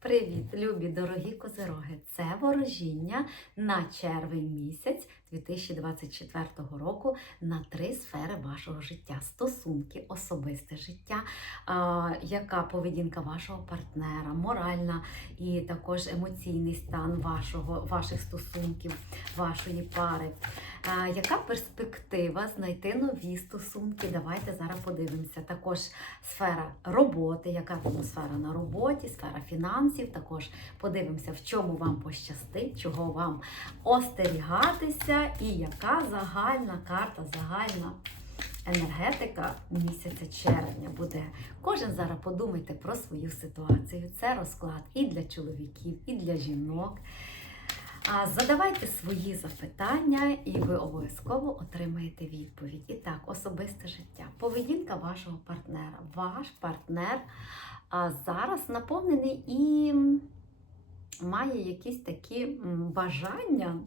Привіт, любі дорогі козироги! Це ворожіння на червень місяць 2024 року на три сфери вашого життя: стосунки, особисте життя, яка поведінка вашого партнера, моральна і також емоційний стан вашого, ваших стосунків, вашої пари. Яка перспектива знайти нові стосунки? Давайте зараз подивимося. Також сфера роботи, яка атмосфера на роботі, сфера фінансів. Також подивимося, в чому вам пощастить, чого вам остерігатися, і яка загальна карта, загальна енергетика місяця червня буде. Кожен зараз подумайте про свою ситуацію. Це розклад і для чоловіків, і для жінок. Задавайте свої запитання, і ви обов'язково отримаєте відповідь. І так, особисте життя, поведінка вашого партнера. Ваш партнер зараз наповнений і має якісь такі бажання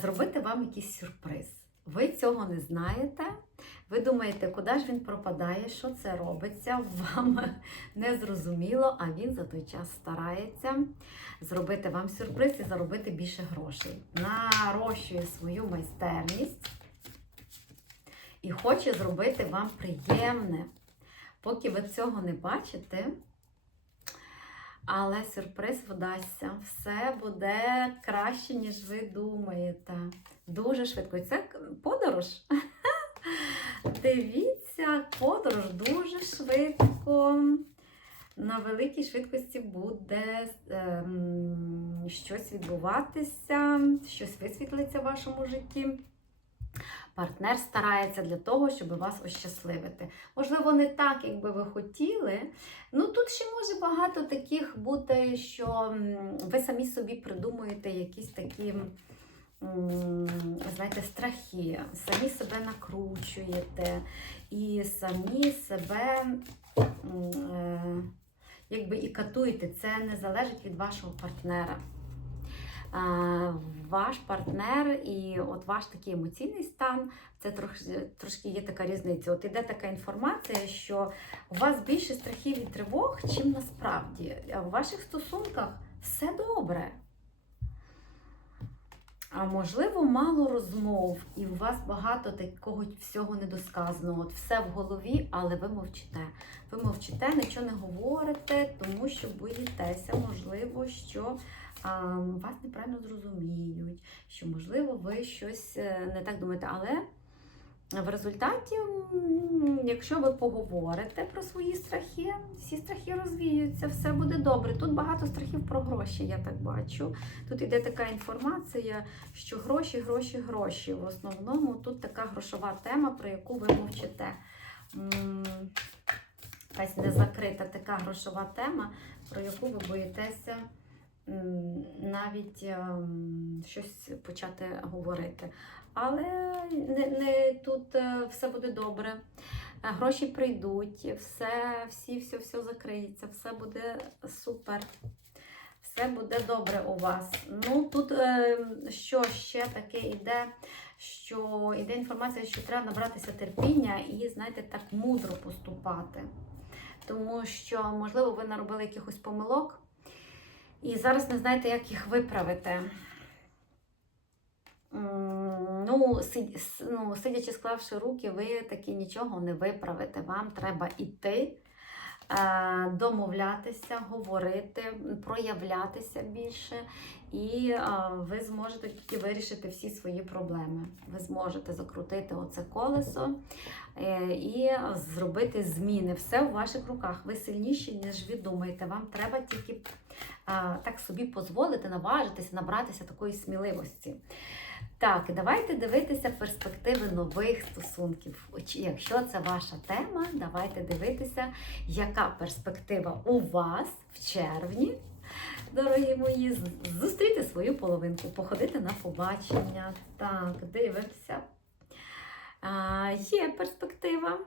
зробити вам якийсь сюрприз. Ви цього не знаєте. Ви думаєте, куди ж він пропадає, що це робиться, вам не зрозуміло, а він за той час старається зробити вам сюрприз і заробити більше грошей. Нарощує свою майстерність і хоче зробити вам приємне. Поки ви цього не бачите, але сюрприз вдасться. Все буде краще, ніж ви думаєте. Дуже швидко. Це подорож. Дивіться, подорож дуже швидко. На великій швидкості буде ем, щось відбуватися, щось висвітлиться в вашому житті. Партнер старається для того, щоб вас ощасливити. Можливо, не так, як би ви хотіли. Ну тут ще може багато таких бути, що ви самі собі придумуєте якісь такі, знаєте, страхи, самі себе накручуєте і самі себе. е, Якби і катуєте, це не залежить від вашого партнера. Ваш партнер і от ваш такий емоційний стан, це трошки, трошки є така різниця. От іде така інформація, що у вас більше страхів і тривог, чим насправді. В ваших стосунках все добре. А можливо, мало розмов, і у вас багато такого всього недосказаного. От все в голові, але ви мовчите. Ви мовчите, нічого не говорите, тому що боїтеся, можливо, що вас неправильно зрозуміють, що, можливо, ви щось е, не так думаєте. Але в результаті, якщо ви поговорите про свої страхи, всі страхи розвіються, все буде добре. Тут багато страхів про гроші, я так бачу. Тут іде така інформація, що гроші, гроші, гроші. В основному тут така грошова тема, про яку ви мовчите. Якась незакрита така грошова тема, про яку ви боїтеся навіть ем, щось почати говорити. Але не, не тут е, все буде добре. Е, Гроші прийдуть, все, всі, все, все закриється, все буде супер. Все буде добре у вас. Ну тут е, що ще таке йде, що йде інформація, що треба набратися терпіння і, знаєте, так мудро поступати. Тому що, можливо, ви наробили якихось помилок і зараз не знаєте, як їх виправити. Ну, ну, сидячи, склавши руки, ви таки нічого не виправите. Вам треба йти, домовлятися, говорити, проявлятися більше, і е, ви зможете тільки вирішити всі свої проблеми. Ви зможете закрутити оце колесо е, і зробити зміни. Все у ваших руках. Ви сильніші, ніж ви думаєте. Вам треба тільки е, так собі дозволити, наважитися, набратися такої сміливості. Так, давайте дивитися перспективи нових стосунків. Якщо це ваша тема, давайте дивитися, яка перспектива у вас в червні, дорогі мої, зустріти свою половинку, походити на побачення. Так, дивимося. А, є перспектива.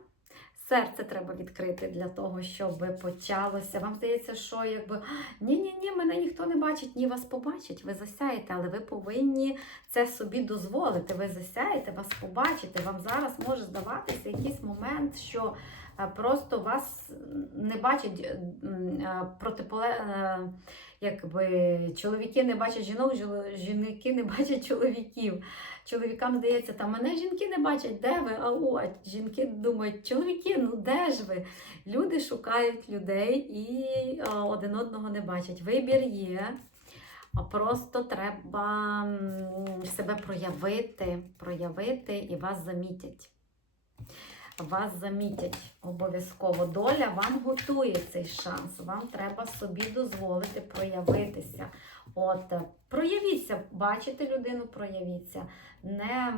Серце треба відкрити для того, щоб почалося. Вам здається, що якби ні-ні, ні, мене ніхто не бачить, ні вас побачить, ви засяєте, але ви повинні це собі дозволити. Ви засяєте, вас побачите. Вам зараз може здаватися якийсь момент, що просто вас не бачать м, е, протиполе, е, якби чоловіки не бачать жінок, жінки не бачать чоловіків. Чоловікам здається, та мене жінки не бачать, де ви? А жінки думають, чоловіки, ну де ж ви? Люди шукають людей і е, один одного не бачать. Вибір є. Просто треба себе проявити, проявити і вас замітять. Вас замітять обов'язково. Доля вам готує цей шанс. Вам треба собі дозволити проявитися. От, е, проявіться, бачите людину, проявіться. Не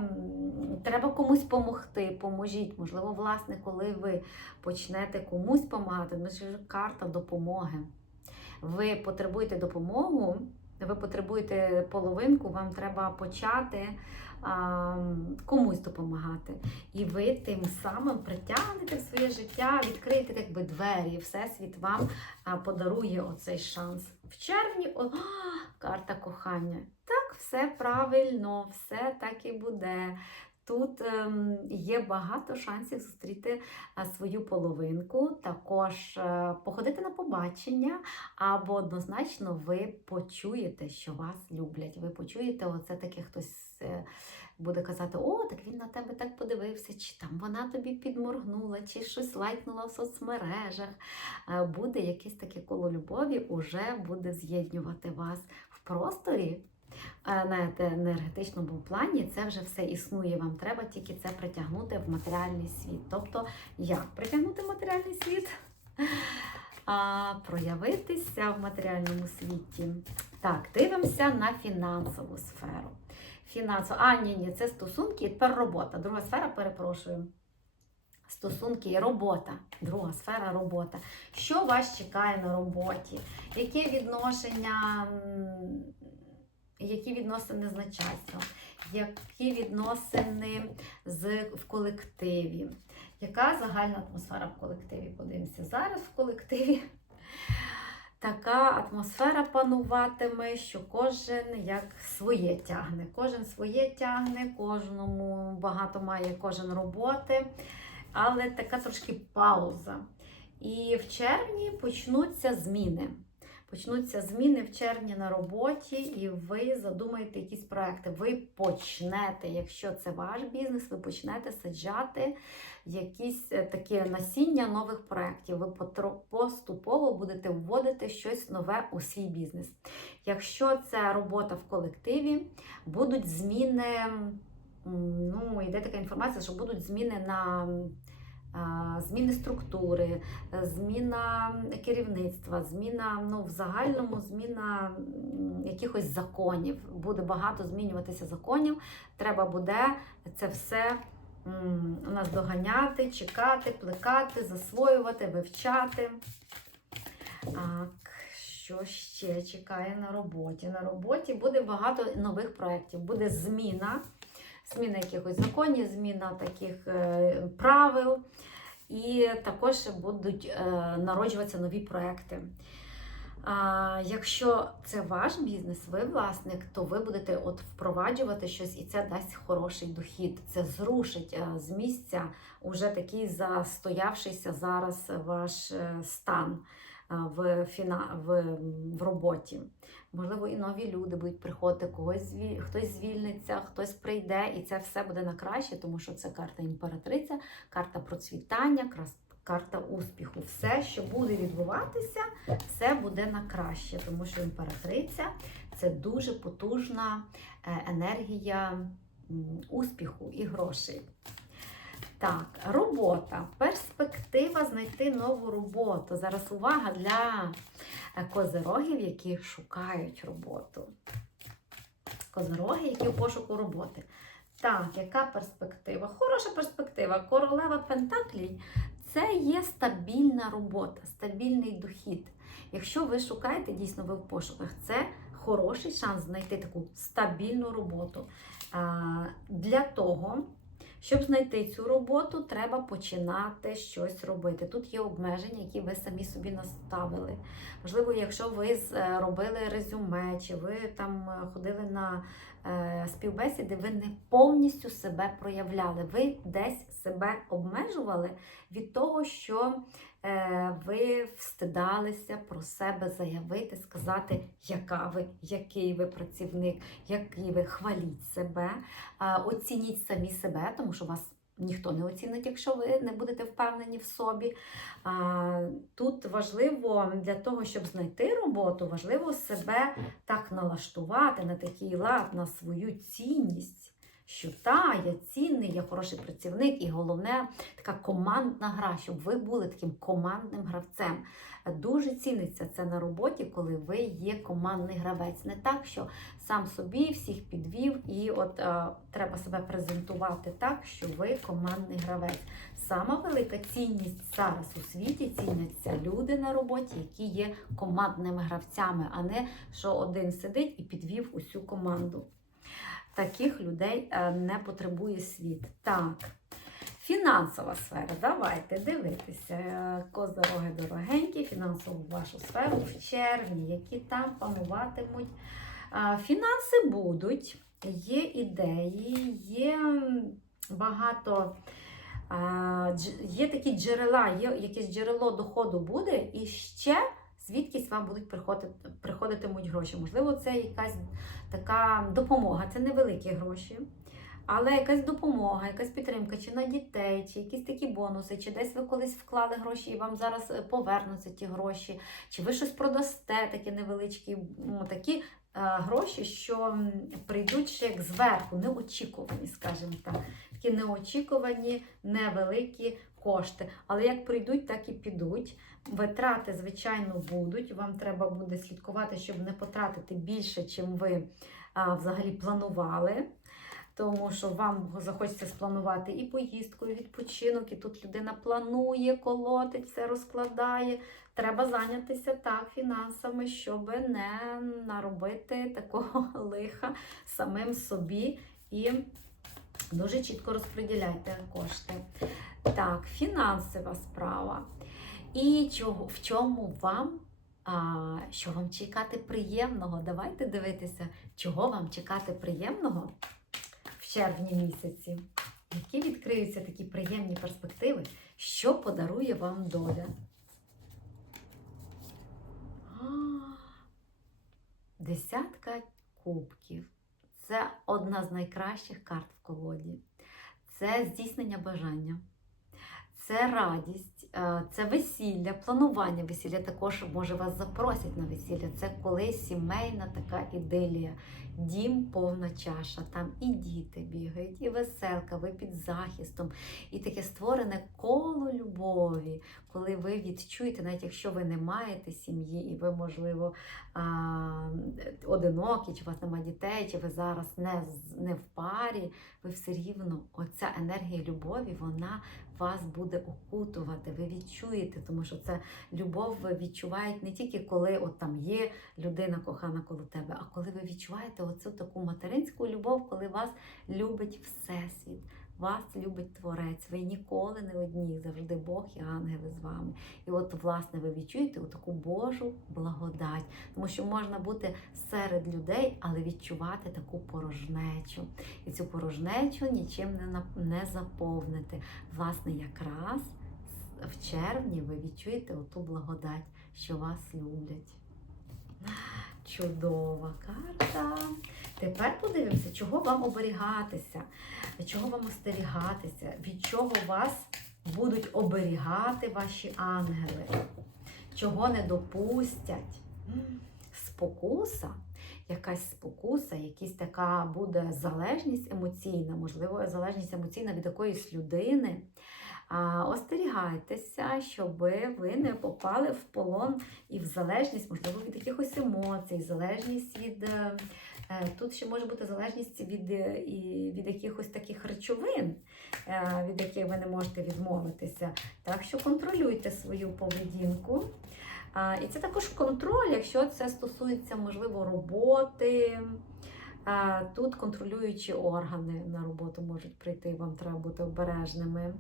треба комусь допомогти, поможіть. Можливо, власне, коли ви почнете комусь допомагати, ну це карта допомоги. Ви потребуєте допомогу, ви потребуєте половинку, вам треба почати комусь допомагати. І ви тим самим притягнете в своє життя, відкриєте якби двері, Всесвіт вам подарує оцей шанс. В червні о, карта кохання. Так, все правильно, все так і буде. Тут ем, є багато шансів зустріти свою половинку, також е, походити на побачення, або однозначно ви почуєте, що вас люблять. Ви почуєте, оце таке хтось буде казати: О, так він на тебе так подивився, чи там вона тобі підморгнула, чи щось лайкнула в соцмережах. Е, Буде якесь таке коло любові, уже буде з'єднувати вас в просторі. е, На енергетичному плані це вже все існує. Вам треба тільки це притягнути в матеріальний світ. Тобто, як притягнути матеріальний світ? А, проявитися в матеріальному світі. Так, дивимося на фінансову сферу. Фінансово. А, ні, ні, це стосунки і тепер робота. Друга сфера, перепрошую. Стосунки і робота. Друга сфера робота. Що вас чекає на роботі? Яке відношення, які відносини з начальством? Які відносини з, в колективі? Яка загальна атмосфера в колективі? Подивимося зараз в колективі. Така атмосфера пануватиме, що кожен як своє тягне. Кожен своє тягне, кожному багато має кожен роботи, але така трошки пауза. І в червні почнуться зміни. Почнуться зміни в червні на роботі, і ви задумаєте якісь проекти. Ви почнете, якщо це ваш бізнес, ви почнете саджати якісь е, таке насіння нових проєктів. Ви поступово будете вводити щось нове у свій бізнес. Якщо це робота в колективі, будуть зміни. Ну, йде така інформація, що будуть зміни на зміни структури, е, зміна керівництва, зміна ну, в загальному зміна якихось законів. Буде багато змінюватися законів. Треба буде це все у нас доганяти, чекати, плекати, засвоювати, вивчати. Що ще чекає на роботі? На роботі буде багато нових проєктів, буде зміна, зміна якихось законів, зміна таких е, правил, і також будуть е, народжуватися нові проекти. Якщо це ваш бізнес, ви власник, то ви будете от впроваджувати щось, і це дасть хороший дохід. Це зрушить е, з місця уже такий застоявшийся зараз ваш стан в, фіна... в, в роботі. Можливо, і нові люди будуть приходити, когось звіль... хтось звільниться, хтось прийде, і це все буде на краще, тому що це карта імператриця, карта процвітання, карта успіху. Все, що буде відбуватися, все буде на краще, тому що імператриця це дуже потужна е, енергія успіху і грошей. Так, робота. Перспектива знайти нову роботу. Зараз увага для е, козирогів, які шукають роботу. Козироги, які в пошуку роботи. Так, яка перспектива? Хороша перспектива. Королева Пентаклій це є стабільна робота, стабільний дохід. Якщо ви шукаєте, дійсно ви в пошуках, це хороший шанс знайти таку стабільну роботу. Для того, щоб знайти цю роботу, треба починати щось робити. Тут є обмеження, які ви самі собі наставили. Можливо, якщо ви е, робили резюме, чи ви там е, ходили на е, співбесіди ви не повністю себе проявляли. Ви десь себе обмежували від того, що ви встидалися про себе заявити, сказати, яка ви, який ви працівник, який ви хваліть себе, е, оцініть самі себе, тому що вас. Ніхто не оцінить, якщо ви не будете впевнені в собі. Тут важливо для того, щоб знайти роботу, важливо себе так налаштувати на такий лад, на свою цінність. Що та, я цінний, я хороший працівник, і головне така командна гра, щоб ви були таким командним гравцем. Дуже ціниться це на роботі, коли ви є командний гравець. Не так, що сам собі всіх підвів, і от е, треба себе презентувати так, що ви командний гравець. Сама велика цінність зараз у світі ціняться люди на роботі, які є командними гравцями, а не що один сидить і підвів усю команду. Таких людей е, не потребує світ. Так. Фінансова сфера. Давайте дивитися. Е, Козороги дорогенькі, фінансову вашу сферу в червні, які там пануватимуть. Фінанси будуть, є ідеї, є багато. Є такі джерела, є якесь джерело доходу буде, і ще звідкись вам будуть приходити, приходитимуть гроші. Можливо, це якась така допомога, це невеликі гроші. Але якась допомога, якась підтримка, чи на дітей, чи якісь такі бонуси, чи десь ви колись вклали гроші і вам зараз е, повернуться ті гроші, чи ви щось продасте, такі невеличкі, ну, такі е, гроші, що прийдуть ще як зверху, неочікувані, скажімо так. Такі неочікувані, невеликі кошти. Але як прийдуть, так і підуть. Витрати, звичайно, будуть. Вам треба буде слідкувати, щоб не потратити більше, чим ви а, взагалі планували. Тому що вам захочеться спланувати і поїздку, і відпочинок, і тут людина планує, колотить, все розкладає. Треба зайнятися так фінансами, щоб не наробити такого лиха самим собі і дуже чітко розподіляйте кошти. Так, фінансова справа. І чого, в чому вам, а, що вам чекати приємного? Давайте дивитися, чого вам чекати приємного в червні місяці. Які відкриються такі приємні перспективи, що подарує вам доля? Десятка кубків. Це одна з найкращих карт в колоді. Це здійснення бажання. Це радість, е, це весілля, планування весілля. Також може вас запросять на весілля. Це коли сімейна така ідилія, дім повна чаша. Там і діти бігають, і веселка, ви під захистом, і таке створене коло любові, коли ви відчуєте, навіть якщо ви не маєте сім'ї, і ви, можливо, одинокі, чи у вас немає дітей, чи ви зараз не в парі, ви все рівно оця енергія любові, вона вас буде окутувати, ви відчуєте, тому що це любов ви відчувають не тільки коли от там є людина кохана коло тебе, а коли ви відчуваєте оцю таку материнську любов, коли вас любить Всесвіт. Вас любить Творець, ви ніколи не одні, завжди Бог і ангели з вами. І от, власне, ви відчуєте таку Божу благодать, тому що можна бути серед людей, але відчувати таку порожнечу. І цю порожнечу нічим не, заповнити. Власне, якраз в червні ви відчуєте оту благодать, що вас люблять. Чудова карта. Тепер подивимося, чого вам оберігатися, чого вам остерігатися, від чого вас будуть оберігати ваші ангели, чого не допустять. Спокуса, якась спокуса, якась така буде залежність емоційна, можливо, залежність емоційна від якоїсь людини. Остерігайтеся, щоб ви не попали в полон і в залежність, можливо, від якихось емоцій, залежність від. е, е, Тут ще може бути залежність від, е, від якихось таких речовин, від яких ви не можете відмовитися. Так що контролюйте свою поведінку. І це також контроль, якщо це стосується, можливо, роботи. Тут контролюючі органи на роботу можуть прийти, вам треба бути обережними.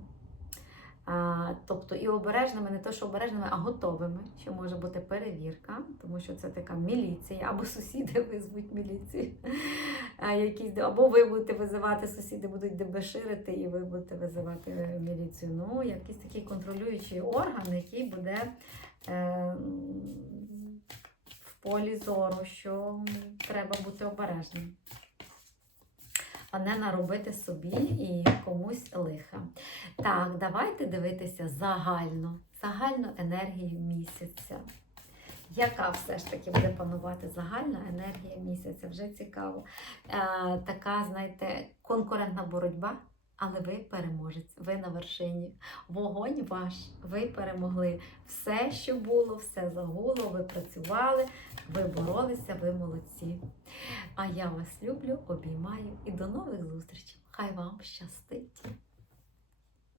А, тобто і обережними, не то, що обережними, а готовими, що може бути перевірка, тому що це така міліція, або сусіди визвуть міліцію. Якісь, або ви будете визивати, сусіди будуть дебеширити, і ви будете визивати міліцію. Ну, якийсь такий контролюючий орган, який буде е, в полі зору, що треба бути обережним. А не наробити собі і комусь лиха. Так, давайте дивитися загально, загальну енергію місяця. Яка все ж таки буде панувати загальна енергія місяця? Вже цікаво. Е, така, знаєте, конкурентна боротьба, але ви переможець, ви на вершині. Вогонь ваш, ви перемогли. Все, що було, все загуло, ви працювали, ви боролися, ви молодці. А я вас люблю, обіймаю і до нових зустрічей. Хай вам щастить!